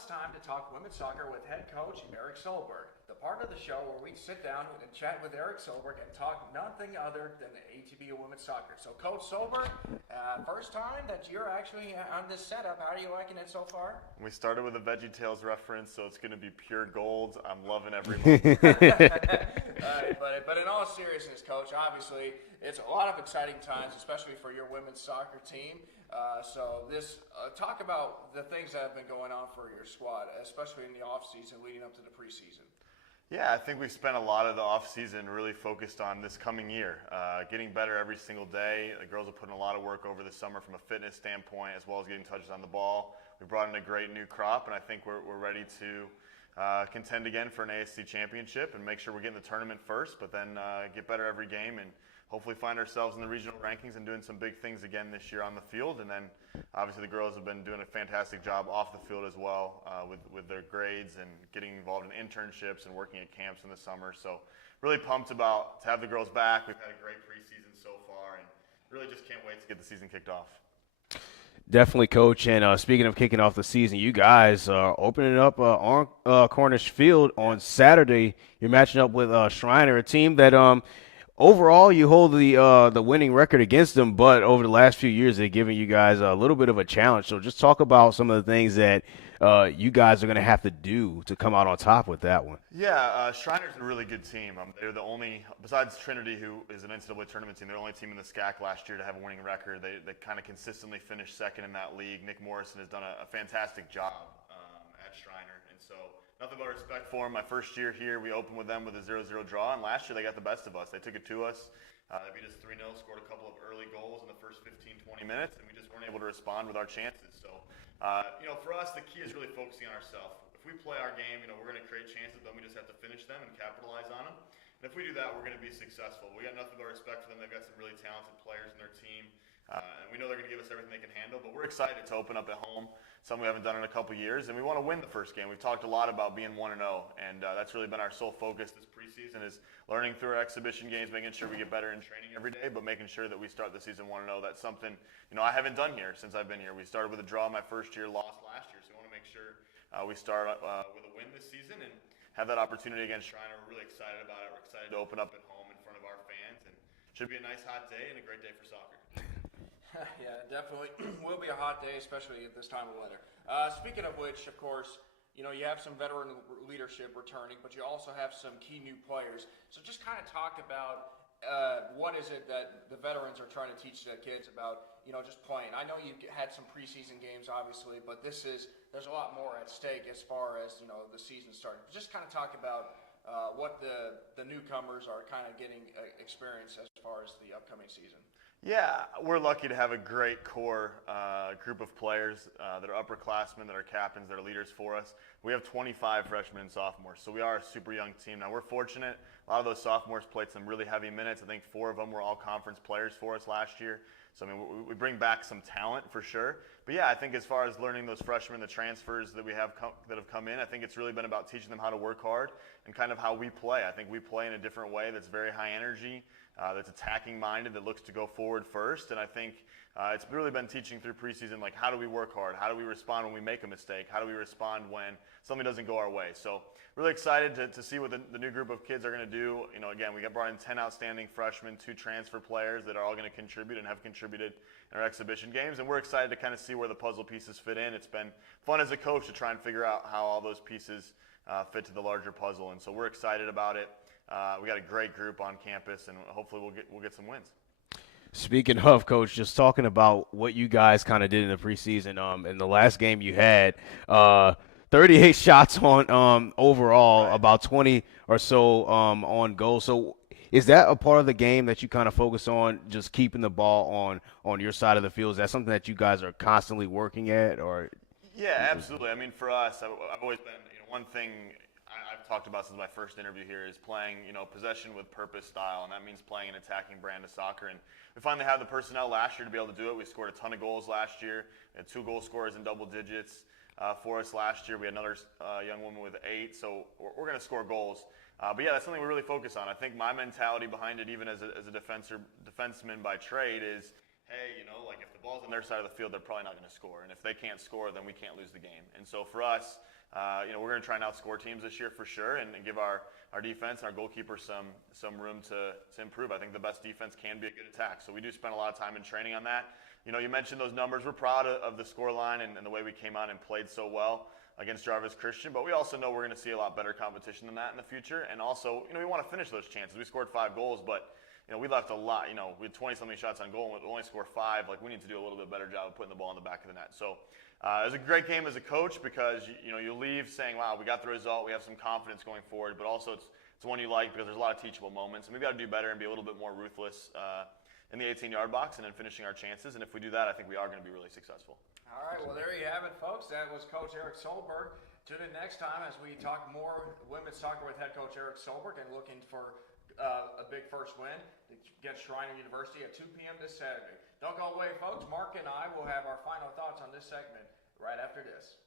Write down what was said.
it's time to talk women's soccer with head coach Erik Solberg, the part of the show where we sit down and chat with Erik Solberg and talk nothing other than the ATB of women's soccer. So, Coach Solberg, first time that you're actually on this setup. How are you liking it so far? We started with a VeggieTales reference, so it's going to be pure gold. I'm loving every moment. But in all seriousness, Coach, obviously it's a lot of exciting times, especially for your women's soccer team. Talk about the things that have been going on for your squad, especially in the off-season leading up to the preseason. Yeah, I think we've spent a lot of the off-season really focused on this coming year, getting better every single day. The girls have put in a lot of work over the summer from a fitness standpoint, as well as getting touches on the ball. We brought in a great new crop, and I think we're ready to contend again for an ASC championship and make sure we're getting the tournament first, but then get better every game and hopefully find ourselves in the regional rankings and doing some big things again this year on the field. And then obviously the girls have been doing a fantastic job off the field as well with their grades and getting involved in internships and working at camps in the summer. So really pumped about to have the girls back. We've had a great preseason so far and really just can't wait to get the season kicked off. Definitely, Coach. And speaking of kicking off the season, you guys are opening up on Cornish Field on Saturday. You're matching up with Shriner, a team that overall, you hold the winning record against them, but over the last few years, they've given you guys a little bit of a challenge. So just talk about some of the things that you guys are going to have to do to come out on top with that one. Yeah, Shriner's a really good team. They're the only, besides Trinity, who is an NCAA tournament team, they're the only team in the SCAC last year to have a winning record. They kind of consistently finish second in that league. Nick Morrison has done a fantastic job at Shriner, and so nothing but respect for them. My first year here, we opened with them with a 0-0 draw, and last year they got the best of us. They took it to us. They beat us 3-0, scored a couple of early goals in the first 15-20 minutes, and we just weren't able to respond with our chances. So, for us, the key is really focusing on ourselves. If we play our game, we're going to create chances, then we just have to finish them and capitalize on them. And if we do that, we're going to be successful. We got nothing but respect for them. They've got some really talented players in their team. And we know they're going to give us everything they can handle, but we're excited to open up at home, something we haven't done in a couple years, and we want to win the first game. We've talked a lot about being 1-0, and that's really been our sole focus this preseason is learning through our exhibition games, making sure we get better in training every day, but making sure that we start the season 1-0. That's something, I haven't done here since I've been here. We started with a draw my first year, lost last year, so we want to make sure we start with a win this season and have that opportunity against Shriner. We're really excited about it. We're excited to open up at home in front of our fans, and it should be a nice hot day and a great day for soccer. Yeah, definitely will be a hot day, especially at this time of weather. Speaking of which, of course, you have some veteran leadership returning, but you also have some key new players. So just kind of talk about what is it that the veterans are trying to teach the kids about, just playing. I know you had some preseason games, obviously, but there's a lot more at stake as far as, the season starting. Just kind of talk about what the newcomers are kind of getting experience as far as the upcoming season. Yeah, we're lucky to have a great core group of players that are upperclassmen, that are captains, that are leaders for us. We have 25 freshmen and sophomores, so we are a super young team. Now, we're fortunate. A lot of those sophomores played some really heavy minutes. I think 4 of them were all conference players for us last year. So, we bring back some talent for sure. But, yeah, I think as far as learning those freshmen, the transfers that we have that have come in, I think it's really been about teaching them how to work hard and kind of how we play. I think we play in a different way that's very high energy. That's attacking-minded, that looks to go forward first. And I think it's really been teaching through preseason, like how do we work hard? How do we respond when we make a mistake? How do we respond when something doesn't go our way? So really excited to see what the new group of kids are going to do. Again, we got brought in 10 outstanding freshmen, 2 transfer players that are all going to contribute and have contributed in our exhibition games. And we're excited to kind of see where the puzzle pieces fit in. It's been fun as a coach to try and figure out how all those pieces fit to the larger puzzle. And so we're excited about it. We got a great group on campus, and hopefully we'll get some wins. Speaking of, Coach, just talking about what you guys kind of did in the preseason. In the last game you had, 38 shots on overall, right. About 20 or so on goal. So is that a part of the game that you kind of focus on, just keeping the ball on your side of the field? Is that something that you guys are constantly working at? Or yeah, absolutely. I mean, for us, I've always been one thing I've talked about since my first interview here is playing, possession with purpose style, and that means playing an attacking brand of soccer. And we finally had the personnel last year to be able to do it. We scored a ton of goals last year. We had 2 goal scorers in double digits for us last year. We had another young woman with 8, so we're going to score goals. But yeah, that's something we really focus on. I think my mentality behind it, even as a defenseman by trade, is hey, like if the ball's on their side of the field, they're probably not going to score. And if they can't score, then we can't lose the game. And so for us, we're going to try and outscore teams this year for sure, and give our defense and our goalkeeper some room to improve. I think the best defense can be a good attack. So we do spend a lot of time in training on that. You mentioned those numbers. We're proud of the score line and the way we came out and played so well against Jarvis Christian, but we also know we're going to see a lot better competition than that in the future. And also, we want to finish those chances. We scored 5 goals, but we left a lot. We had 20-something shots on goal and we only scored 5. Like, we need to do a little bit better job of putting the ball in the back of the net. So it was a great game as a coach because, you leave saying, wow, we got the result. We have some confidence going forward, but also it's one you like because there's a lot of teachable moments. And we've got to do better and be a little bit more ruthless in the 18-yard box and then finishing our chances. And if we do that, I think we are going to be really successful. All right, well, there you have it, folks. That was Coach Erik Solberg. Tune in next time as we talk more women's soccer with head coach Erik Solberg and looking for a big first win against Shriner University at 2 p.m. this Saturday. Don't go away, folks. Mark and I will have our final thoughts on this segment right after this.